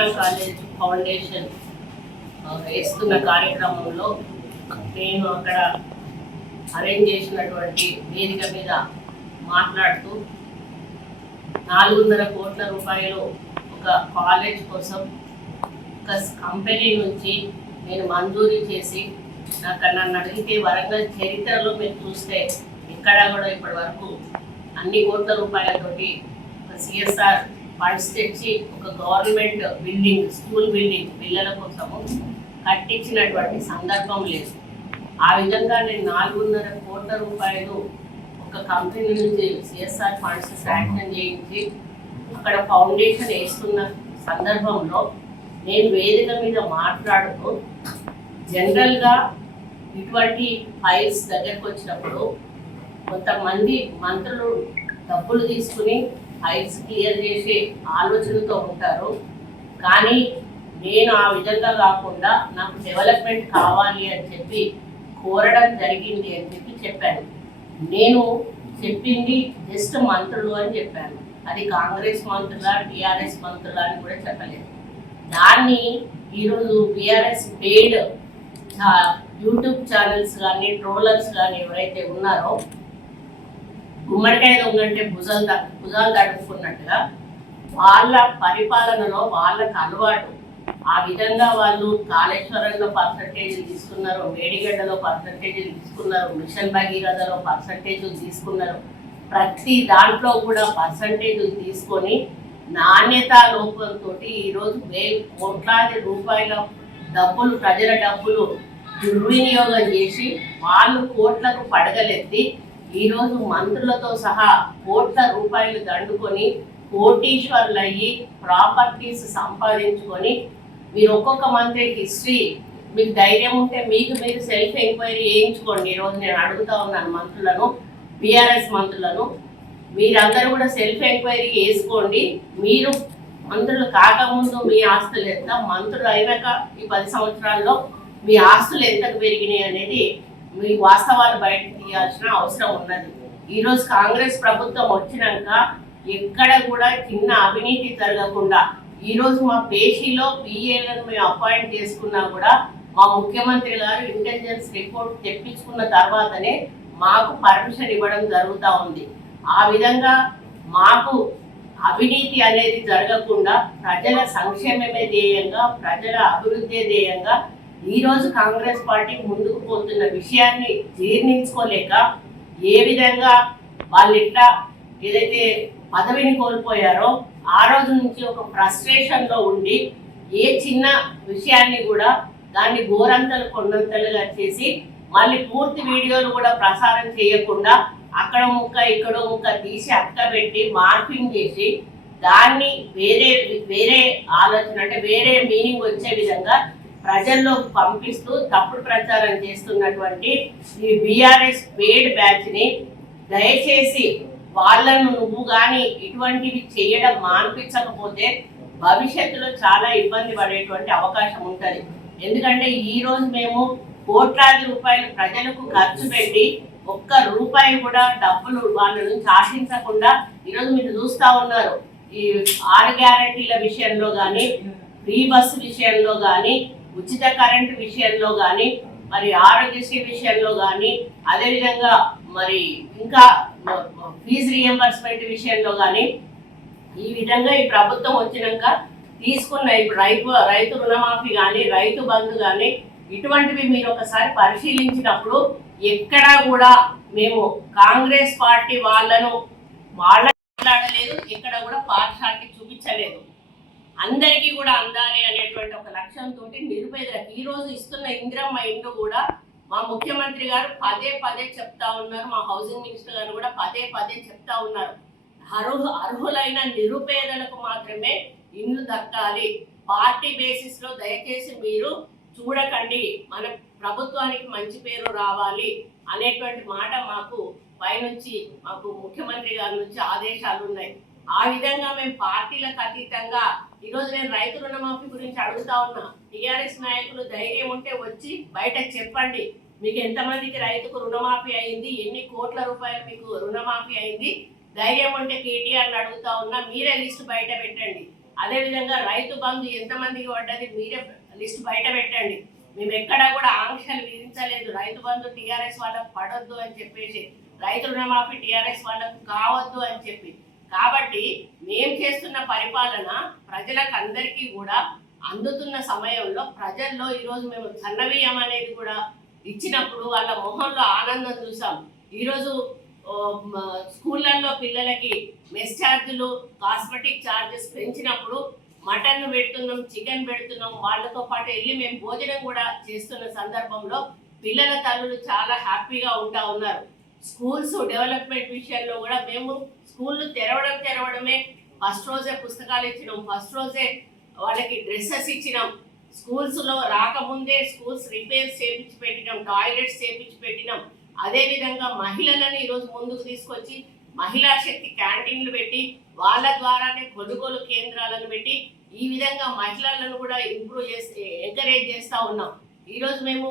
Krishna college foundation వేస్తున్న కార్యక్రమంలో నేను అక్కడ అరేంజ్ చేసినటువంటి వేదిక మీద మాట్లాడుతూ 4.5 కోట్ల రూపాయలు ఒక కాలేజ్ కోసం ఒక కంపెనీ నుంచి నేను మంజూరీ చేసి నన్ను అడిగితే వరంగల్ చరిత్రలో మీరు చూస్తే ఎక్కడ కూడా ఇప్పటి వరకు అన్ని కోట్ల రూపాయలతోటి ఒక సిఎస్ఆర్ ఫండ్స్ తెచ్చి ఒక గవర్నమెంట్ బిల్డింగ్ స్కూల్ బిల్డింగ్ పిల్లల కోసము కట్టించినటువంటి సందర్భం లేదు. ఆ విధంగా నేను 4.5 కోట్ల రూపాయలు ఒక కంపెనీ నుంచి సిఎస్ఆర్ ఫండ్స్ శాంక్షన్ చేయించి అక్కడ ఫౌండేషన్ వేస్తున్న సందర్భంలో నేను వేదిక మీద మాట్లాడుతూ జనరల్గా ఇటువంటి ఫైల్స్ దగ్గరకు వచ్చినప్పుడు కొంతమంది మంత్రులు డబ్బులు తీసుకుని ఫైల్స్ క్లియర్ చేసే ఆలోచనతో ఉంటారు. కానీ నేను ఆ విధంగా కాకుండా నాకు డెవలప్మెంట్ కావాలి అని చెప్పి కోరడం జరిగింది అని చెప్పాను. నేను చెప్పింది జస్ట్ మంత్రులు అని చెప్పాను. అది కాంగ్రెస్ మంత్రులా టీఆర్ఎస్ మంత్రులా అని కూడా చెప్పలేదు. దాన్ని ఈరోజు టీఆర్ఎస్ పెయిడ్ యూట్యూబ్ ఛానల్స్ కానీ ట్రోలర్స్ కానీ ఎవరైతే ఉన్నారో గుమ్మడికాయ దొంగంటే భుజాలు తడుపుకున్నట్టుగా వాళ్ళ పరిపాలనలో వాళ్ళకు అలవాటు ఆ విధంగా వాళ్ళు కాళేశ్వరంలో పర్సంటేజీలు తీసుకున్నారు, మేడిగడ్డలో పర్సంటేజీలు తీసుకున్నారు, మిషన్ భగీరథలో పర్సంటేజీలు తీసుకున్నారు. ప్రతి దాంట్లో కూడా పర్సంటేజీలు తీసుకొని నాణ్యత లోపంతో ఈరోజు కోట్లాది రూపాయల డబ్బులు ప్రజల డబ్బులు దుర్వినియోగం చేసి వాళ్ళు కోట్లకు పడగలెత్తి ఈరోజు మంత్రులతో సహా కోట్ల రూపాయలు దండుకొని కోటీశ్వర్లు అయ్యి ప్రాపర్టీస్ సంపాదించుకొని మీరు ఒక్కొక్క మంత్రి హిస్టరీ మీకు ధైర్యం ఉంటే మీకు మీరు సెల్ఫ్ ఎంక్వైరీ చేయించుకోండి. ఈరోజు నేను అడుగుతా ఉన్నాను మంత్రులను, బీఆర్ఎస్ మంత్రులను, మీరందరూ కూడా సెల్ఫ్ ఎంక్వైరీ చేసుకోండి. మీరు మంత్రులు కాకముందు మీ ఆస్తులు ఎంత, మంత్రులు అయినాక ఈ 10 సంవత్సరాల్లో మీ ఆస్తులు ఎంతకు పెరిగినాయి అనేది మీ వాస్తవాలు బయటకు తీయాల్సిన అవసరం ఉన్నది. ఈరోజు కాంగ్రెస్ ప్రభుత్వం వచ్చినాక ఎక్కడ కూడా చిన్న అవినీతి జరగకుండా ఈరోజు మా పేషీలో పిఏలను మేము అపాయింట్ చేసుకున్నా కూడా మా ముఖ్యమంత్రి గారు ఇంటెలిజెన్స్ రిపోర్ట్ తెప్పించుకున్న తర్వాతనే మాకు పర్మిషన్ ఇవ్వడం జరుగుతూ ఉంది. ఆ విధంగా మాకు అవినీతి అనేది జరగకుండా ప్రజల సంక్షేమమే ధ్యేయంగా, ప్రజల అభివృద్ధి ధ్యేయంగా ఈరోజు కాంగ్రెస్ పార్టీ ముందుకు పోతున్న విషయాన్ని జీర్ణించుకోలేక ఏ విధంగా వాళ్ళు ఇట్లా ఏదైతే పదవిని కోల్పోయారో ఆ రోజు నుంచి ఒక ఫ్రస్ట్రేషన్లో ఉండి ఏ చిన్న విషయాన్ని కూడా దాన్ని గోరంతలు కొండంతలుగా చేసి మళ్ళీ పూర్తి వీడియోలు కూడా ప్రసారం చేయకుండా అక్కడ ముక్క ఇక్కడ ముక్క తీసి అక్కబెట్టి మార్పింగ్ చేసి దాన్ని వేరే ఆలోచన అంటే వేరే మీనింగ్ వచ్చే విధంగా ప్రజల్లోకి పంపిస్తూ తప్పుడు ప్రచారం చేస్తున్నటువంటి ఈ బీఆర్ఎస్ పెయిడ్ బ్యాచ్ని దయచేసి వాళ్ళను నువ్వు కానీ ఇటువంటివి చేయడం మాన్పించకపోతే భవిష్యత్తులో చాలా ఇబ్బంది పడేటువంటి అవకాశం ఉంటుంది. ఎందుకంటే ఈరోజు మేము కోట్లాది రూపాయలు ప్రజలకు ఖర్చు పెట్టి ఒక్క రూపాయి కూడా డబ్బులు వాళ్ళ నుంచి ఆశించకుండా ఈరోజు మీరు చూస్తూ ఉన్నారు. ఈ 6 గ్యారంటీల విషయంలో కానీ, ఫ్రీ బస్సు విషయంలో కానీ, ఉచిత కరెంటు విషయంలో కానీ, మరి ఆరోగ్యశ్రీ విషయంలో కానీ, అదేవిధంగా మరి ఇంకా ఫీజు రియంబర్స్మెంట్ విషయంలో కానీ ఈ విధంగా ఈ ప్రభుత్వం వచ్చినాక తీసుకున్న ఇప్పుడు రైతు రుణమాఫీ కానీ, రైతు బంధు కానీ ఇటువంటివి మీరు ఒకసారి పరిశీలించినప్పుడు ఎక్కడా కూడా మేము కాంగ్రెస్ పార్టీ వాళ్ళను మాట్లాడలేదు, ఎక్కడ కూడా పార్షాలిటీ చూపించలేదు. అందరికీ కూడా అందాలి అనేటువంటి ఒక లక్ష్యంతో నిరుపేదలకు ఈరోజు ఇస్తున్న ఇందిరమ్మ ఇండ్లు కూడా మా ముఖ్యమంత్రి గారు పదే చెప్తా ఉన్నారు, మా హౌసింగ్ మినిస్టర్ గారు కూడా పదే చెప్తా ఉన్నారు. అర్హులైన నిరుపేదలకు మాత్రమే ఇండ్లు దక్కాలి. పార్టీ బేసిస్ లో దయచేసి మీరు చూడకండి, మన ప్రభుత్వానికి మంచి పేరు రావాలి అనేటువంటి మాట మాకు పైనుంచి మాకు ముఖ్యమంత్రి గారి నుంచి ఆదేశాలు ఉన్నాయి. ఆ విధంగా మేము పార్టీలకు అతీతంగా ఈరోజు నేను రైతు రుణమాఫీ గురించి అడుగుతా ఉన్నా. టీఆర్ఎస్ నాయకులు ధైర్యం ఉంటే వచ్చి బయట చెప్పండి, మీకు ఎంతమందికి రైతుకు రుణమాఫీ అయింది, ఎన్ని కోట్ల రూపాయలు మీకు రుణమాఫీ అయింది. ధైర్యం ఉంటే కేటీఆర్ని అడుగుతా ఉన్నా, మీరే లిస్టు బయట పెట్టండి. అదేవిధంగా రైతు బంధు ఎంతమందికి పడ్డది మీరే లిస్ట్ బయట పెట్టండి. మేము ఎక్కడా కూడా ఆంక్షలు విధించలేదు. రైతు బంధు టీఆర్ఎస్ వాళ్ళకు పడొద్దు అని చెప్పేసి, రైతు రుణమాఫీ టీఆర్ఎస్ వాళ్ళకు కావద్దు అని చెప్పి. కాబట్టి మేము చేస్తున్న పరిపాలన ప్రజలకు అందరికీ కూడా అందుతున్న సమయంలో ప్రజల్లో ఈరోజు మేము సన్నబియ్యం అనేది కూడా ఇచ్చినప్పుడు వాళ్ళ మొహంలో ఆనందం చూసాం. ఈరోజు స్కూళ్ళల్లో పిల్లలకి మెస్ ఛార్జీలు, కాస్మెటిక్ ఛార్జెస్ పెంచినప్పుడు మటన్ పెడుతున్నాం, చికెన్ పెడుతున్నాం, వాళ్ళతో పాటు వెళ్ళి మేము భోజనం కూడా చేస్తున్న సందర్భంలో పిల్లల తల్లులు చాలా హ్యాపీగా ఉంటా ఉన్నారు. స్కూల్స్ డెవలప్మెంట్ విషయంలో కూడా మేము స్కూళ్ళు తెరవడమే ఫస్ట్ రోజే పుస్తకాలు ఇచ్చినాం, ఫస్ట్ రోజే వాళ్ళకి డ్రెస్సెస్ ఇచ్చినాం. స్కూల్స్లో రాకముందే స్కూల్స్ రిపేర్స్ చేపించి పెట్టినాం, టాయిలెట్స్ చేపించి పెట్టినాం. అదేవిధంగా మహిళలను ఈరోజు ముందుకు తీసుకొచ్చి మహిళా శక్తి క్యాంటీన్లు పెట్టి వాళ్ళ ద్వారానే కొనుగోలు కేంద్రాలను పెట్టి ఈ విధంగా మహిళలను కూడా ఇంప్రూవ్ చేసి ఎంకరేజ్ చేస్తూ ఉన్నాం. ఈరోజు మేము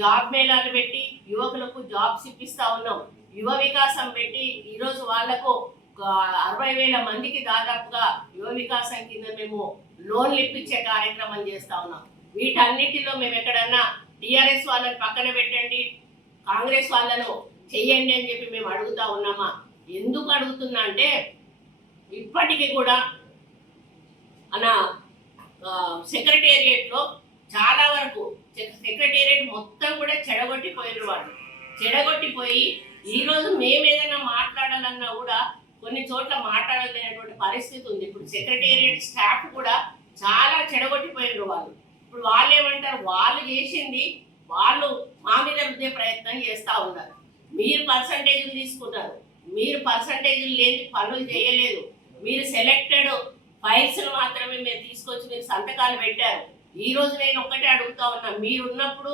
జాబ్ మేళాలు పెట్టి యువకులకు జాబ్స్ ఇప్పిస్తూ ఉన్నాం. యువ వికాసం పెట్టి ఈరోజు వాళ్లకు 60,000 మందికి దాదాపుగా యువ వికాసం కింద మేము లోన్లు ఇప్పించే కార్యక్రమం చేస్తూ ఉన్నాం. వీటన్నిటిలో మేము ఎక్కడన్నా టీఆర్ఎస్ వాళ్ళని పక్కన పెట్టండి, కాంగ్రెస్ వాళ్ళను చెయ్యండి అని చెప్పి మేము అడుగుతా ఉన్నామా? ఎందుకు అడుగుతున్నా అంటే ఇప్పటికీ కూడా మన సెక్రటేరియట్లో చాలా వరకు సెక్రటేరియట్ మొత్తం కూడా చెడగొట్టిపోయిన వాళ్ళు చెడగొట్టిపోయి ఈరోజు మేము ఏదైనా మాట్లాడాలన్నా కూడా కొన్ని చోట్ల మాట్లాడలేనటువంటి పరిస్థితి ఉంది. ఇప్పుడు సెక్రటేరియట్ స్టాఫ్ కూడా చాలా చెడగొట్టిపోయిన వాళ్ళు. ఇప్పుడు వాళ్ళు ఏమంటారు, వాళ్ళు చేసింది వాళ్ళు మా మీద రుద్దే ప్రయత్నం చేస్తూ ఉన్నారు. మీరు పర్సంటేజ్లు తీసుకున్నారు, మీరు పర్సంటేజ్లు లేని పనులు చేయలేదు, మీరు సెలెక్టెడ్ ఫైల్స్ను మాత్రమే మీరు తీసుకొచ్చి మీరు సంతకాలు పెట్టారు. ఈ రోజు నేను ఒకటే అడుగుతా ఉన్నా, మీరున్నప్పుడు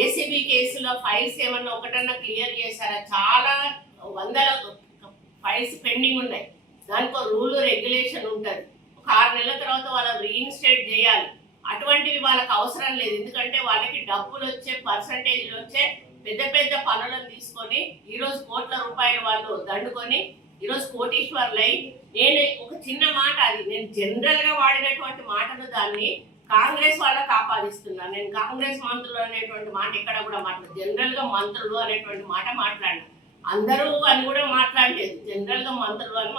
ఏసీబీ కేసులో ఫైల్స్ ఏమన్నా ఒకటన్నా క్లియర్ చేశారా? చాలా వందల ఫైల్స్ పెండింగ్ ఉన్నాయి. దానికి రూల్ రెగ్యులేషన్ ఉంటుంది. ఒక 6 నెలల తర్వాత వాళ్ళని రీఇన్స్టేట్ చేయాలి. అటువంటివి వాళ్ళకి అవసరం లేదు. ఎందుకంటే వాళ్ళకి డబ్బులు వచ్చే, పర్సంటేజ్లు వచ్చే పెద్ద పెద్ద పనులను తీసుకొని ఈరోజు కోట్ల రూపాయలు వాళ్ళు దండుకొని ఈరోజు కోటీశ్వర్లై, నేను ఒక చిన్న మాట, అది నేను జనరల్గా వాడినటువంటి మాటను దాన్ని కాంగ్రెస్ వాళ్ళకి ఆపాదిస్తున్నాను. నేను కాంగ్రెస్ మంత్రులు అనేటువంటి మాట ఎక్కడ కూడా మాట్లాడలేదు. జనరల్గా మంత్రులు అనేటువంటి మాట మాట్లాడిన అందరూ అని కూడా మాట్లాడలేదు. జనరల్గా మంత్రులు అని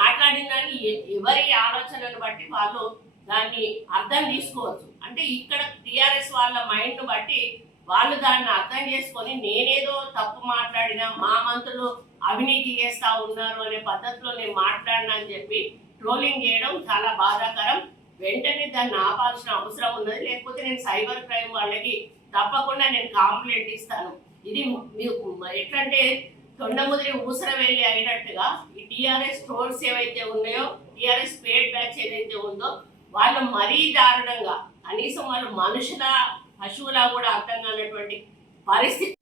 మాట్లాడిన దాన్ని ఎవరి ఆలోచనను బట్టి వాళ్ళు దాన్ని అర్థం తీసుకోవచ్చు. అంటే ఇక్కడ టీఆర్ఎస్ వాళ్ళ మైండ్ను బట్టి వాళ్ళు దాన్ని అర్థం చేసుకొని నేనేదో తప్పు మాట్లాడినా, మా మంత్రులు అవినీతి చేస్తూ ఉన్నారు అనే పద్ధతిలో నేను మాట్లాడినా అని చెప్పి ట్రోలింగ్ చేయడం చాలా బాధాకరం. వెంటనే దాన్ని ఆపాల్సిన అవసరం ఉన్నది. లేకపోతే నేను సైబర్ క్రైమ్ వాళ్ళకి తప్పకుండా నేను కంప్లైంట్ ఇస్తాను. ఇది మీకు ఎట్లంటే తొండముదిరి ఊసర వెళ్ళి అయినట్టుగా ఈ టీఆర్ఎస్ స్టోర్స్ ఏవైతే ఉన్నాయో, టీఆర్ఎస్ పేడ్ బ్యాచ్ ఏదైతే ఉందో వాళ్ళు మరీ దారుణంగా, కనీసం వాళ్ళు మనుషుల పశువులా కూడా అర్థం కానటువంటి పరిస్థితి